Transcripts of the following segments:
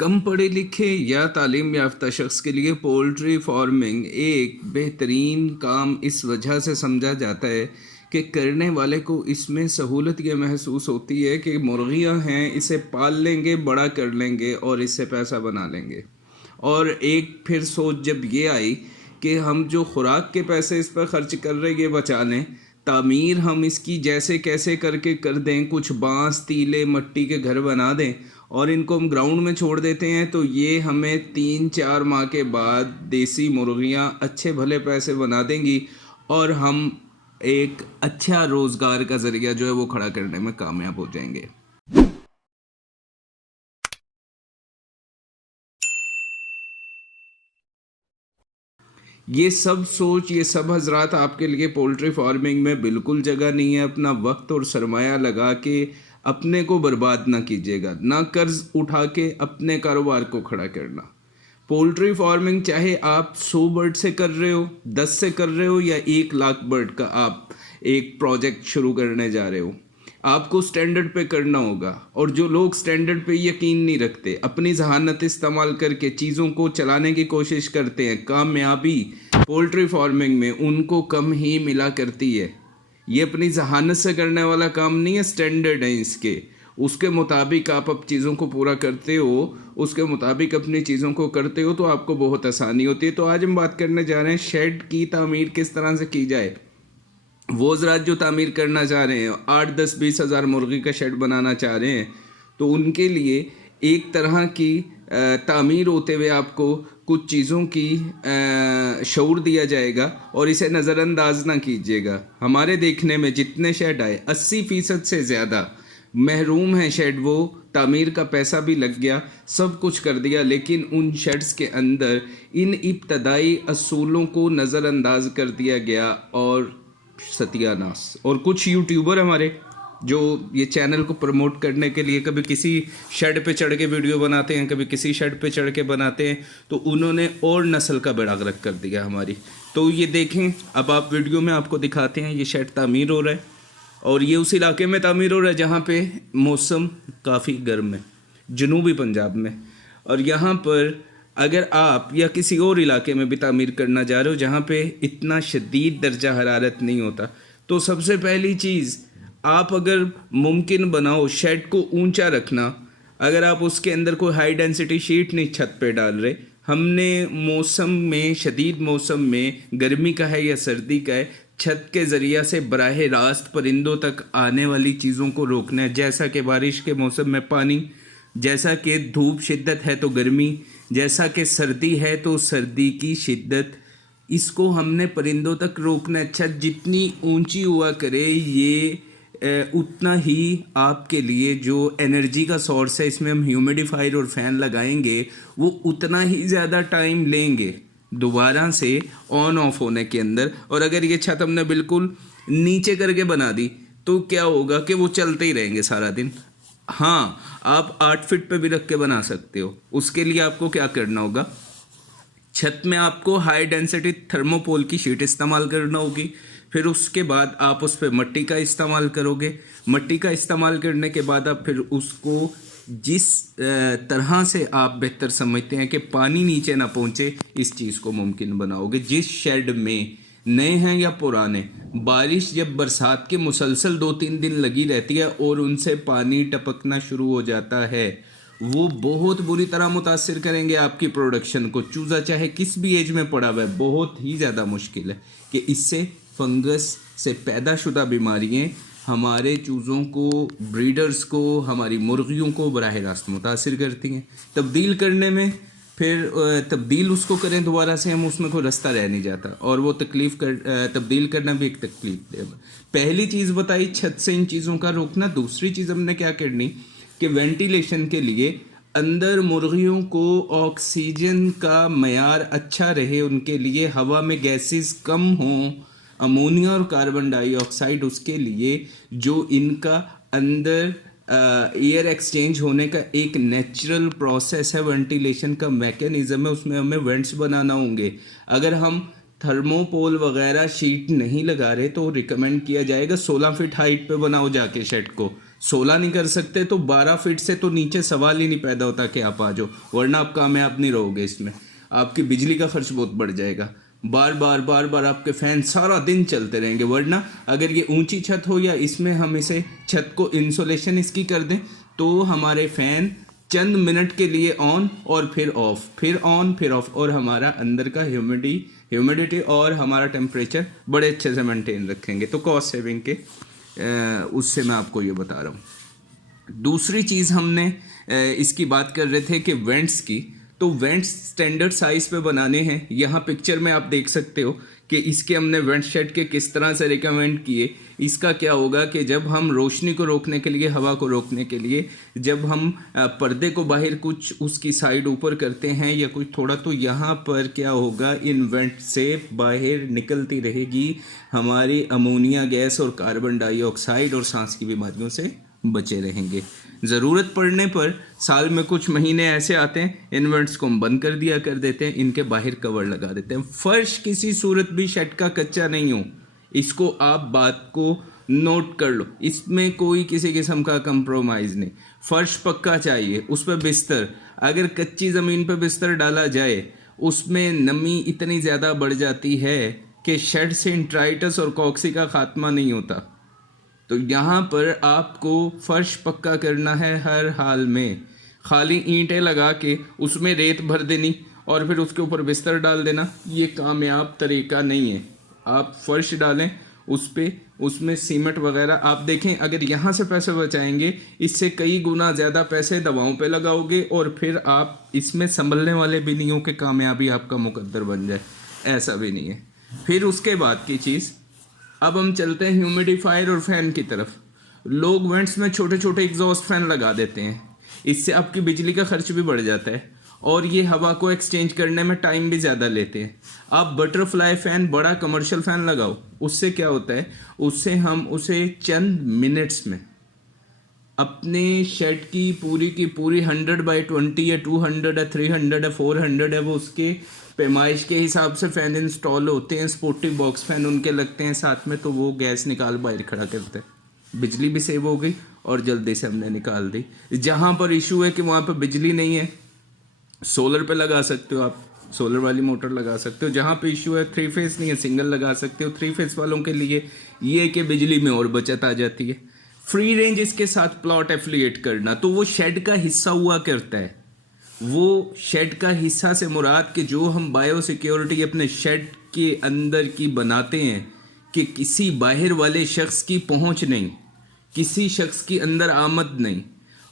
कम पढ़े लिखे या तालीम याफ्ता शख्स के लिए पोल्ट्री फार्मिंग एक बेहतरीन काम इस वजह से समझा जाता है कि करने वाले को इसमें सहूलत ये महसूस होती है कि मुर्गियां हैं, इसे पाल लेंगे, बड़ा कर लेंगे और इससे पैसा बना लेंगे। और एक फिर सोच जब ये आई कि हम जो खुराक के पैसे इस पर ख़र्च कर रहे हैं ये बचा लें, तामीर हम इसकी जैसे कैसे करके कर दें, कुछ बांस तीले मट्टी के घर बना दें और इनको हम ग्राउंड में छोड़ देते हैं, तो ये हमें 3-4 माह के बाद देसी मुर्गियाँ अच्छे भले पैसे बना देंगी और हम एक अच्छा रोज़गार का ज़रिया जो है वो खड़ा करने में कामयाब हो जाएंगे। ये सब सोच, ये सब हजरात आपके लिए पोल्ट्री फार्मिंग में बिल्कुल जगह नहीं है। अपना वक्त और सरमाया लगा के अपने को बर्बाद ना कीजिएगा, ना कर्ज उठा के अपने कारोबार को खड़ा करना। पोल्ट्री फार्मिंग चाहे आप 100 बर्ड से कर रहे हो, 10 से कर रहे हो या 1 लाख बर्ड का आप एक प्रोजेक्ट शुरू करने जा रहे हो, आपको स्टैंडर्ड पे करना होगा। और जो लोग स्टैंडर्ड पे यकीन नहीं रखते, अपनी जहानत इस्तेमाल करके चीज़ों को चलाने की कोशिश करते हैं, कामयाबी पोल्ट्री फार्मिंग में उनको कम ही मिला करती है। ये अपनी जहानत से करने वाला काम नहीं है, स्टैंडर्ड है इसके। उसके मुताबिक आप अब चीज़ों को पूरा करते हो, उसके मुताबिक अपनी चीज़ों को करते हो तो आपको बहुत आसानी होती है। तो आज हम बात करने जा रहे हैं शेड की तामीर किस तरह से की जाए। वो हज़रात जो तामीर करना चाह रहे हैं, 8-10-20 हज़ार मुर्गी का शेड बनाना चाह रहे हैं, तो उनके लिए एक तरह की तामीर होते हुए आपको कुछ चीज़ों की शऊर दिया जाएगा और इसे नज़रअंदाज ना कीजिएगा। हमारे देखने में जितने शेड आए 80% से ज़्यादा महरूम हैं शेड, वो तामीर का पैसा भी लग गया, सब कुछ कर दिया, लेकिन उन शेड्स के अंदर इन इब्तदाई असूलों को नज़रअंदाज कर दिया गया और सत्यानाश। और कुछ यूट्यूबर हमारे जो ये चैनल को प्रमोट करने के लिए कभी किसी शेड पे चढ़ के वीडियो बनाते हैं, कभी किसी शेड पे चढ़ के बनाते हैं, तो उन्होंने और नस्ल का बेड़ा गर्क कर दिया हमारी। तो ये देखें, अब आप वीडियो में आपको दिखाते हैं, ये शेड तामीर हो रहा है और ये उस इलाके में तामीर हो रहा है जहाँ पे मौसम काफ़ी गर्म है, जनूबी पंजाब में। और यहाँ पर अगर आप या किसी और इलाके में भी तामीर करना जा रहे हो जहाँ पे इतना शदीद दर्जा हरारत नहीं होता, तो सबसे पहली चीज़ आप अगर मुमकिन बनाओ शेड को ऊंचा रखना। अगर आप उसके अंदर कोई हाई डेंसिटी शीट नहीं छत पे डाल रहे, हमने मौसम में, शदीद मौसम में, गर्मी का है या सर्दी का है, छत के ज़रिया से बराह रास्त परिंदों तक आने वाली चीज़ों को रोकना है। जैसा कि बारिश के मौसम में पानी, जैसा कि धूप शिद्दत है तो गर्मी, जैसा कि सर्दी है तो सर्दी की शिद्दत, इसको हमने परिंदों तक रोकना है। छत जितनी ऊंची हुआ करे, ये उतना ही आपके लिए जो एनर्जी का सोर्स है, इसमें हम ह्यूमिडिफायर और फ़ैन लगाएंगे, वो उतना ही ज़्यादा टाइम लेंगे दोबारा से ऑन ऑफ होने के अंदर। और अगर ये छत हमने बिल्कुल नीचे करके बना दी तो क्या होगा कि वो चलते ही रहेंगे सारा दिन। हाँ, आप 8 फीट पे भी रख के बना सकते हो। उसके लिए आपको क्या करना होगा, छत में आपको हाई डेंसिटी थर्मोपोल की शीट इस्तेमाल करना होगी। फिर उसके बाद आप उस पर मट्टी का इस्तेमाल करोगे। मट्टी का इस्तेमाल करने के बाद आप फिर उसको जिस तरह से आप बेहतर समझते हैं कि पानी नीचे ना पहुंचे, इस चीज़ को मुमकिन बनाओगे। जिस शेड में नए हैं या पुराने, बारिश जब बरसात के मुसलसल 2-3 दिन लगी रहती है और उनसे पानी टपकना शुरू हो जाता है, वो बहुत बुरी तरह मुतासिर करेंगे आपकी प्रोडक्शन को। चूज़ा चाहे किस भी एज में पड़ा हुआ है, बहुत ही ज़्यादा मुश्किल है कि इससे फंगस से पैदाशुदा बीमारियाँ हमारे चूज़ों को, ब्रीडर्स को, हमारी मुर्गियों को बराह रास्त मुतासिर करती हैं। तब्दील करने में फिर तब्दील उसको करें दोबारा से, हम उसमें कोई रास्ता रह नहीं जाता और वो तब्दील करना भी एक तकलीफ है। पहली चीज़ बताई छत से इन चीज़ों का रोकना। दूसरी चीज़ हमने क्या करनी कि वेंटिलेशन के लिए अंदर मुर्गियों को ऑक्सीजन का मयार अच्छा रहे, उनके लिए हवा में गैसेस कम हों, अमोनिया और कार्बन डाइऑक्साइड, उसके लिए जो इनका अंदर एयर एक्सचेंज होने का एक नेचुरल प्रोसेस है, वेंटिलेशन का मैकेनिज्म है, उसमें हमें वेंट्स बनाना होंगे। अगर हम थर्मोपोल वगैरह शीट नहीं लगा रहे तो रिकमेंड किया जाएगा 16 फीट हाइट पे बनाओ जाके शेड को, 16 नहीं कर सकते तो 12 फीट से तो नीचे सवाल ही नहीं पैदा होता कि आप आ जाओ, वरना आप कामयाब नहीं रहोगे इसमें। आपकी बिजली का खर्च बहुत बढ़ जाएगा, बार बार आपके फैन सारा दिन चलते रहेंगे। वरना अगर ये ऊंची छत हो या इसमें हम इसे छत को इंसुलेशन इसकी कर दें तो हमारे फैन चंद मिनट के लिए ऑन और फिर ऑफ, फिर ऑन फिर ऑफ, और हमारा अंदर का ह्यूमिडिटी और हमारा टेम्परेचर बड़े अच्छे से मेंटेन रखेंगे। तो कॉस्ट सेविंग के उससे मैं आपको ये बता रहा हूँ। दूसरी चीज़ हमने इसकी बात कर रहे थे कि वेंट्स की, तो वेंट्स स्टैंडर्ड साइज पे बनाने हैं। यहाँ पिक्चर में आप देख सकते हो कि इसके हमने वेंट शेड के किस तरह से रिकमेंड किए। इसका क्या होगा कि जब हम रोशनी को रोकने के लिए, हवा को रोकने के लिए, जब हम पर्दे को बाहर कुछ उसकी साइड ऊपर करते हैं या कुछ थोड़ा, तो यहाँ पर क्या होगा, इन वेंट से बाहर निकलती रहेगी हमारी अमोनिया गैस और कार्बन डाइऑक्साइड, और सांस की बीमारियों से बचे रहेंगे। ज़रूरत पड़ने पर साल में कुछ महीने ऐसे आते हैं इन वेंट्स को हम बंद कर दिया कर देते हैं, इनके बाहर कवर लगा देते हैं। फर्श किसी सूरत भी शेड का कच्चा नहीं हो, इसको आप बात को नोट कर लो, इसमें कोई किसी किस्म का कंप्रोमाइज़ नहीं। फर्श पक्का चाहिए, उस पर बिस्तर, अगर कच्ची ज़मीन पर बिस्तर डाला जाए उसमें नमी इतनी ज़्यादा बढ़ जाती है कि शेड से इंट्राइटस और कॉक्सी का खात्मा नहीं होता। तो यहाँ पर आपको फर्श पक्का करना है हर हाल में। खाली ईंटें लगा के उसमें रेत भर देनी और फिर उसके ऊपर बिस्तर डाल देना, ये कामयाब तरीका नहीं है। आप फर्श डालें उस पे, उसमें सीमेंट वगैरह, आप देखें अगर यहाँ से पैसे बचाएंगे, इससे कई गुना ज़्यादा पैसे दवाओं पे लगाओगे और फिर आप इसमें संभलने वाले भी नहीं हो कि कामयाबी आपका मुकद्दर बन जाए, ऐसा भी नहीं है। फिर उसके बाद की चीज़, अब हम चलते हैं ह्यूमिडिफायर और फैन की तरफ। लोग वेंट्स में छोटे छोटे एग्जॉस्ट फैन लगा देते हैं, इससे आपकी बिजली का खर्च भी बढ़ जाता है और ये हवा को एक्सचेंज करने में टाइम भी ज़्यादा लेते हैं। आप बटरफ्लाई फ़ैन, बड़ा कमर्शियल फ़ैन लगाओ, उससे क्या होता है, उससे हम उसे चंद मिनट्स में अपने शेड की पूरी 100/20 या 200 या 300 या 400 है, वो उसके पैमाइश के हिसाब से फ़ैन इंस्टॉल होते हैं। स्पोर्टिव बॉक्स फ़ैन उनके लगते हैं साथ में, तो वो गैस निकाल बाहर खड़ा करते हैं, बिजली भी सेव हो गई और जल्दी से हमने निकाल दी। जहाँ पर इशू है कि वहाँ पर बिजली नहीं है, सोलर पे लगा सकते हो, आप सोलर वाली मोटर लगा सकते हो। जहाँ पे इशू है 3 फेस नहीं है, सिंगल लगा सकते हो। 3 फेस वालों के लिए ये कि बिजली में और बचत आ जाती है। फ्री रेंज इसके साथ प्लॉट एफिलिएट करना, तो वो शेड का हिस्सा हुआ करता है। वो शेड का हिस्सा से मुराद कि जो हम बायो सिक्योरिटी अपने शेड के अंदर की बनाते हैं कि किसी बाहर वाले शख्स की पहुंच नहीं, किसी शख्स की अंदर आमद नहीं,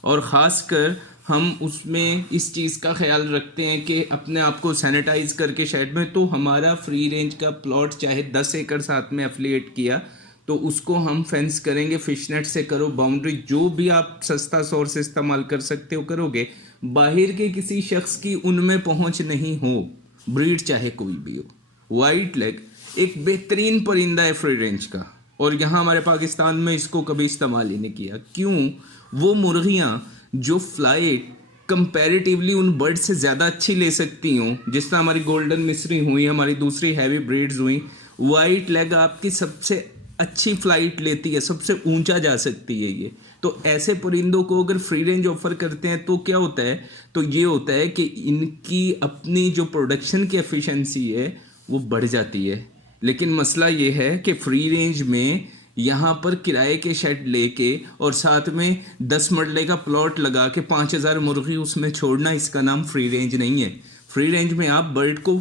और ख़ासकर हम उसमें इस चीज़ का ख्याल रखते हैं कि अपने आप को सैनिटाइज करके शेड में, तो हमारा फ्री रेंज का प्लॉट चाहे 10 एकड़ साथ में एफिलिएट किया तो उसको हम फेंस करेंगे, फिशनेट से करो बाउंड्री, जो भी आप सस्ता सोर्स इस्तेमाल कर सकते हो करोगे, बाहर के किसी शख्स की उनमें पहुंच नहीं हो, ब्रीड चाहे कोई भी हो। वाइट लेग एक बेहतरीन परिंदा है फ्री रेंज का, और यहाँ हमारे पाकिस्तान में इसको कभी इस्तेमाल ही नहीं किया। क्यों? वो मुर्गियाँ जो फ्लाइट कंपैरेटिवली उन बर्ड से ज़्यादा अच्छी ले सकती हूँ, जिस तरह हमारी गोल्डन मिस्री हुई, हमारी दूसरी हैवी ब्रीड्स हुई, वाइट लेग आपकी सबसे अच्छी फ्लाइट लेती है, सबसे ऊंचा जा सकती है ये। तो ऐसे परिंदों को अगर फ्री रेंज ऑफर करते हैं तो क्या होता है, तो ये होता है कि इनकी अपनी जो प्रोडक्शन की एफिशिएंसी है वो बढ़ जाती है। लेकिन मसला ये है कि फ्री रेंज में यहाँ पर किराए के शेड लेके और साथ में 10 मरले का प्लॉट लगा के 5000 मुर्गी उसमें छोड़ना, इसका नाम फ्री रेंज नहीं है। फ्री रेंज में आप बर्ड को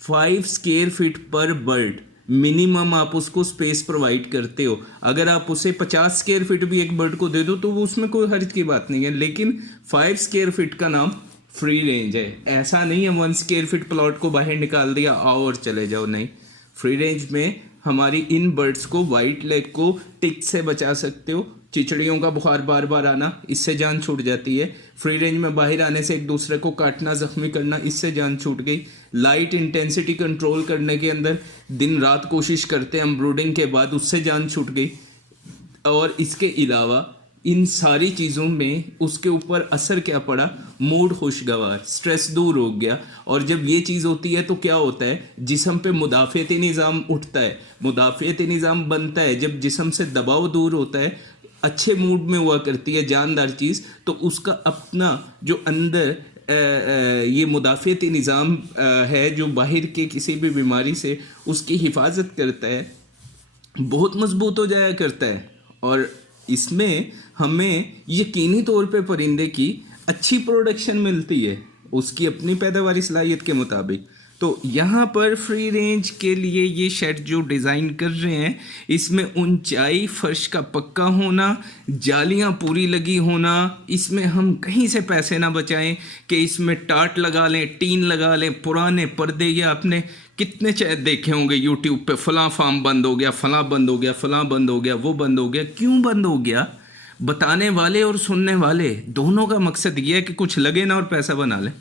5 स्क्वायर फीट पर बर्ड मिनिमम आप उसको स्पेस प्रोवाइड करते हो। अगर आप उसे 50 स्क्वायर फीट भी एक बर्ड को दे दो तो वो उसमें कोई हर्ज की बात नहीं है, लेकिन 5 स्क्वायर फीट का नाम फ्री रेंज है। ऐसा नहीं है 1 स्क्वायर फीट प्लॉट को बाहर निकाल दिया आओ और चले जाओ, नहीं। फ्री रेंज में हमारी इन बर्ड्स को, वाइट लेग को टिक से बचा सकते हो। चिचड़ियों का बुखार बार बार आना, इससे जान छूट जाती है। फ्री रेंज में बाहर आने से एक दूसरे को काटना, जख्मी करना, इससे जान छूट गई। लाइट इंटेंसिटी कंट्रोल करने के अंदर दिन रात कोशिश करते हैं हम ब्रूडिंग के बाद, उससे जान छूट गई। और इसके अलावा इन सारी चीज़ों में उसके ऊपर असर क्या पड़ा, मूड खुशगवार, स्ट्रेस दूर हो गया। और जब ये चीज़ होती है तो क्या होता है, जिस्म पे मुदाफ़ियती निज़ाम उठता है, मुदाफ़ियती निज़ाम बनता है। जब जिस्म से दबाव दूर होता है, अच्छे मूड में हुआ करती है जानदार चीज़, तो उसका अपना जो अंदर ये मुदाफ़ियती निज़ाम है जो बाहर के किसी भी बीमारी से उसकी हिफाजत करता है, बहुत मजबूत हो जाया करता है। और इसमें हमें यकीनी तौर पे परिंदे की अच्छी प्रोडक्शन मिलती है उसकी अपनी पैदावारी सलाहियत के मुताबिक। तो यहाँ पर फ्री रेंज के लिए ये शेड जो डिज़ाइन कर रहे हैं, इसमें ऊंचाई फर्श का पक्का होना, जालियाँ पूरी लगी होना, इसमें हम कहीं से पैसे ना बचाएं कि इसमें टाट लगा लें, टीन लगा लें, पुराने पर्दे, या आपने कितने देखे होंगे यूट्यूब पे, फलां फार्म बंद हो गया, फलां बंद हो गया, फलां बंद हो गया, वो बंद हो गया। क्यों बंद हो गया? बताने वाले और सुनने वाले दोनों का मकसद ये है कि कुछ लगे ना और पैसा बना लें।